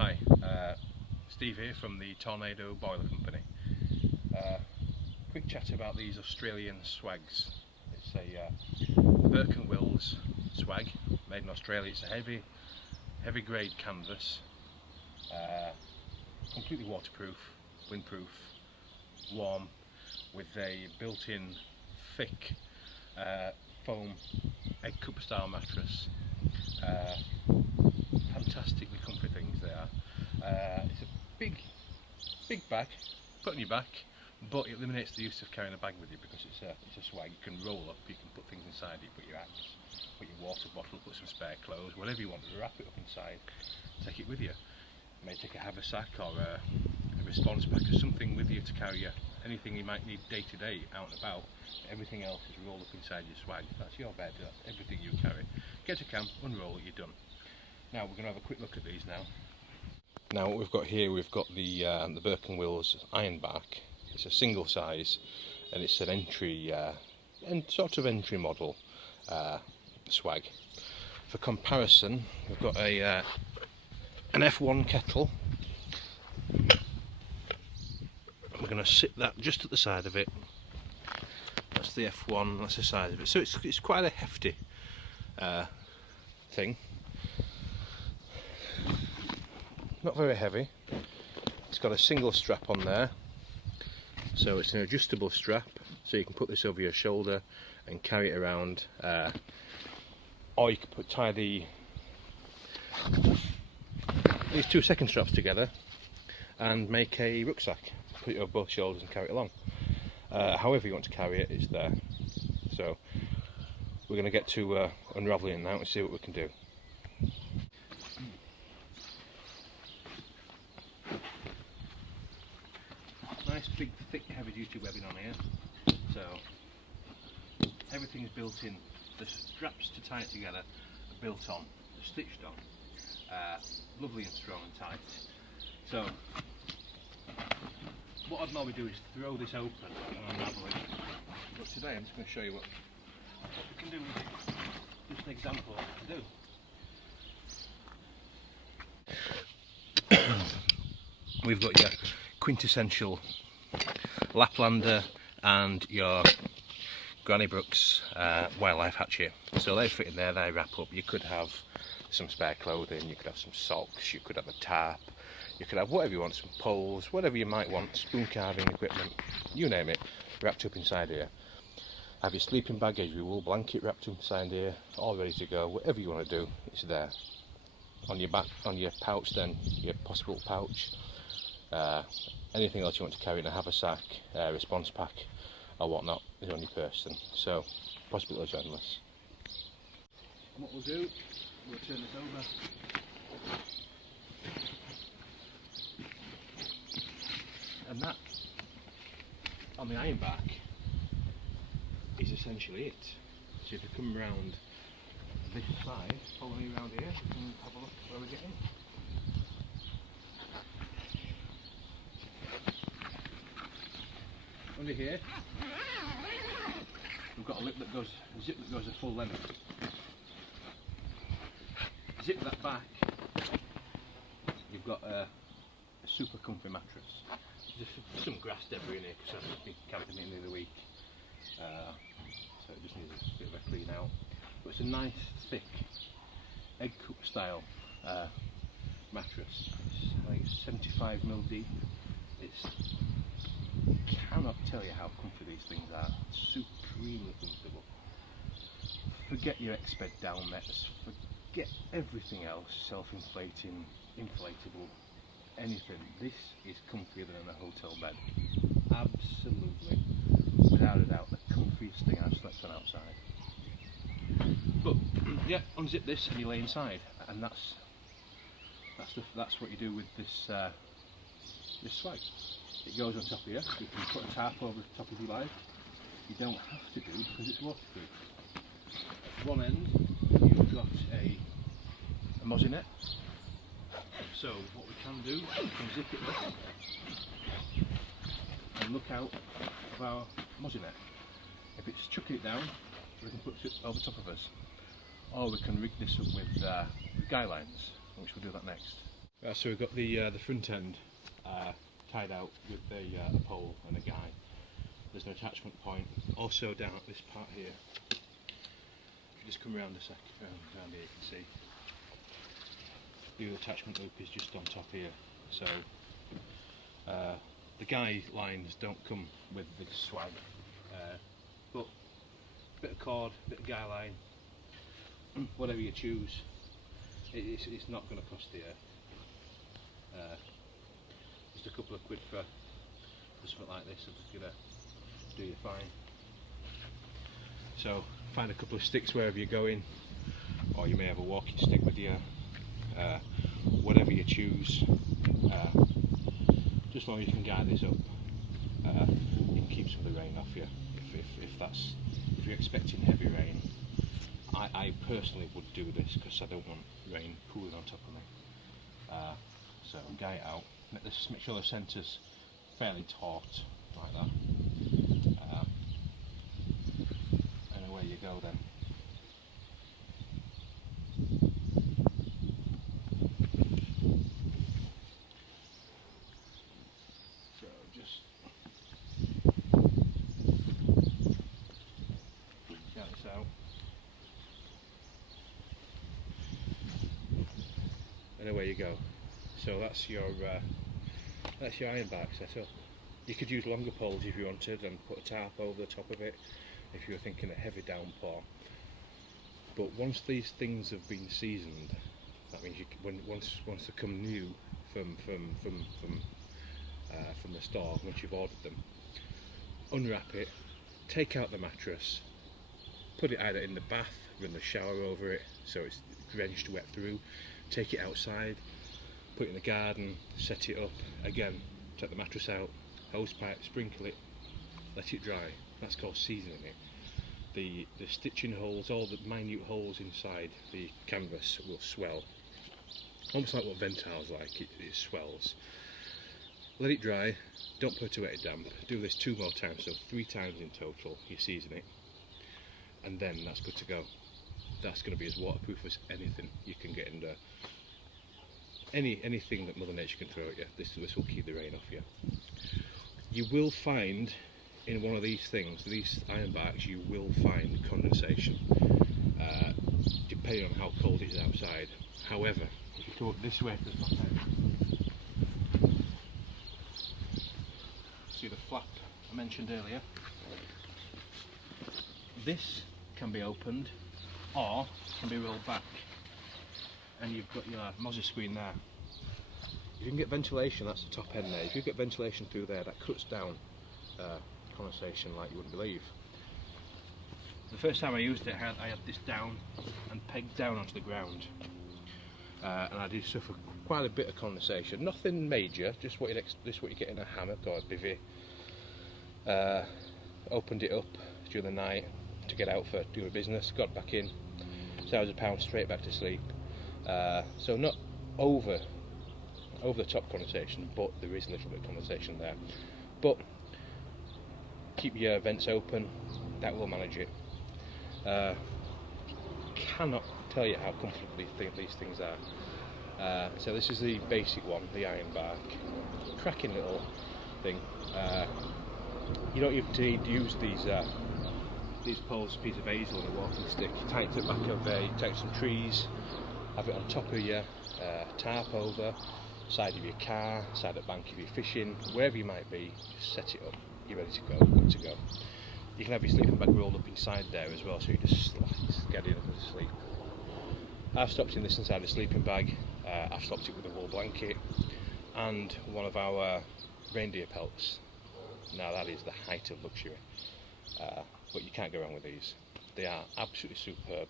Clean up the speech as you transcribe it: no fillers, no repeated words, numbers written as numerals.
Hi, Steve here from the Tornado Boiler Company. Quick chat about these Australian swags. It's a Burke and Wills swag made in Australia. It's a heavy grade canvas, completely waterproof, windproof, warm, with a built-in thick foam egg cup style mattress. Fantastically comfy things they are. It's a big bag, put on your back, but it eliminates the use of carrying a bag with you because it's a swag. You can roll up, you can put things inside it, put your axe, put your water bottle, put some spare clothes, whatever you want, wrap it up inside, take it with you. You may take a haversack or a response pack or something with you to carry anything you might need day to day out and about. Everything else is rolled up inside your swag. That's your bed, that's everything you carry. Get to camp, unroll it, you're done. Now we're going to have a quick look at these now. Now what we've got here, we've got the Burke and Wills ironbark. It's a single size and it's an entry model swag. For comparison, we've got an F1 kettle. We're going to sit that just at the side of it. That's the F1, that's the size of it. So it's quite a hefty thing. Not very heavy. It's got a single strap on there, so it's an adjustable strap, so you can put this over your shoulder and carry it around, or you could tie these two second straps together and make a rucksack. Put it over both shoulders and carry it along. However you want to carry it, it's there. So we're going to get to unravelling now and see what we can do. Nice big thick heavy duty webbing on here, so everything's built in. The straps to tie it together are built on, they're stitched on, lovely and strong and tight. So what I'd normally do is throw this open and unravel it, but today I'm just going to show you what we can do with it. Just an example of what we can do. We've got your quintessential Laplander and your Granny Brooks wildlife hatch here. So they fit in there, they wrap up. You could have some spare clothing, you could have some socks, you could have a tarp, you could have whatever you want, some poles, whatever you might want, spoon carving equipment, you name it, wrapped up inside here. Have your sleeping bag, your wool blanket wrapped up inside here, all ready to go. Whatever you want to do, it's there. On your back, on your pouch then, your possible pouch, anything else you want to carry in a haversack, response pack or whatnot is on your person. So possibilities are endless. And what we'll do, we'll turn this over. And that, on the ironbark, is essentially it. So if you come round this side, follow me around here, we can have a look where we're getting. Under here, we've got a zip that goes a full length. Zip that back, you've got a super comfy mattress. There's some grass debris in here because I've been camping in the other week, so it just needs a bit of a clean out. But it's a nice thick egg cup style mattress. I think it's 75mm deep. Cannot tell you how comfy these things are. Supremely comfortable. Forget your X-bed down mats, forget everything else, self-inflating, inflatable, anything. This is comfier than a hotel bed. Absolutely, without a doubt, the comfiest thing I've slept on outside. But yeah, unzip this and you lay inside, and that's what you do with this this swag. It goes on top here. You can put a tarp over the top if you like. You don't have to do because it's waterproof. At one end you've got a mozzie net. So what we can do, we can zip it up and look out of our mozzie net. If it's chucking it down, we can put it over top of us. Or we can rig this up with guy lines, which we'll do that next. So we've got the front end tied out with a pole and a guy. There's an attachment point. Also down at this part here, if you just come around a sec, around here you can see the other attachment loop is just on top here. So the guy lines don't come with this swag, but a bit of cord, bit of guy line, whatever you choose, it's not going to cost you just a couple of quid for something like this. It's going to do you fine. So find a couple of sticks wherever you're going, or you may have a walking stick with you, whatever you choose, just as long as you can guide this up, you can keep some of the rain off you. If you're expecting heavy rain, I personally would do this because I don't want rain pooling on top of me. So guy it out, make sure the centre's fairly taut, like that, and away you go then. So just get this out, and away you go. So that's your ironbark setup. You could use longer poles if you wanted and put a tarp over the top of it if you were thinking a heavy downpour. But once these things have been seasoned, that means once they come new from the store, once you've ordered them, unwrap it, take out the mattress, put it either in the bath, run the shower over it so it's drenched wet through, take it outside, put it in the garden, set it up, again, take the mattress out, hose pipe, sprinkle it, let it dry. That's called seasoning it. The stitching holes, all the minute holes inside the canvas will swell. Almost like what Ventile's like, it swells. Let it dry, don't put it to wet damp. Do this 2 more times, so 3 times in total, you season it. And then that's good to go. That's going to be as waterproof as anything you can get in there. Anything that Mother Nature can throw at you, this will keep the rain off you. You will find in one of these things, these ironbarks, you will find condensation, depending on how cold it is outside. However, if you go this way to the top end, see the flap I mentioned earlier? This can be opened or can be rolled back, and you've got your Mozzie screen there. If you can get ventilation, that's the top end there. If you get ventilation through there, that cuts down condensation like you wouldn't believe. The first time I used it, I had this down and pegged down onto the ground, and I did suffer quite a bit of condensation. Nothing major, just what you get in a hammock or a bivvy. Opened it up during the night to get out for doing business. Got back in, so I was £1 straight back to sleep. So not over the top condensation, but there is a little bit of condensation there. But keep your vents open, that will manage it. Cannot tell you how comfortable these things are. So this is the basic one, the ironbark. Cracking little thing. You don't even need to use these poles, piece of hazel and a walking stick. Tie it to the back of take some trees, have it on top of your tarp over, side of your car, side of the bank if you're fishing, wherever you might be, just set it up, you're ready to go, good to go. You can have your sleeping bag rolled up inside there as well, so you just get in and sleep. I've stopped in this inside the sleeping bag, I've stopped it with a wool blanket and one of our reindeer pelts. Now that is the height of luxury, but you can't go wrong with these. They are absolutely superb.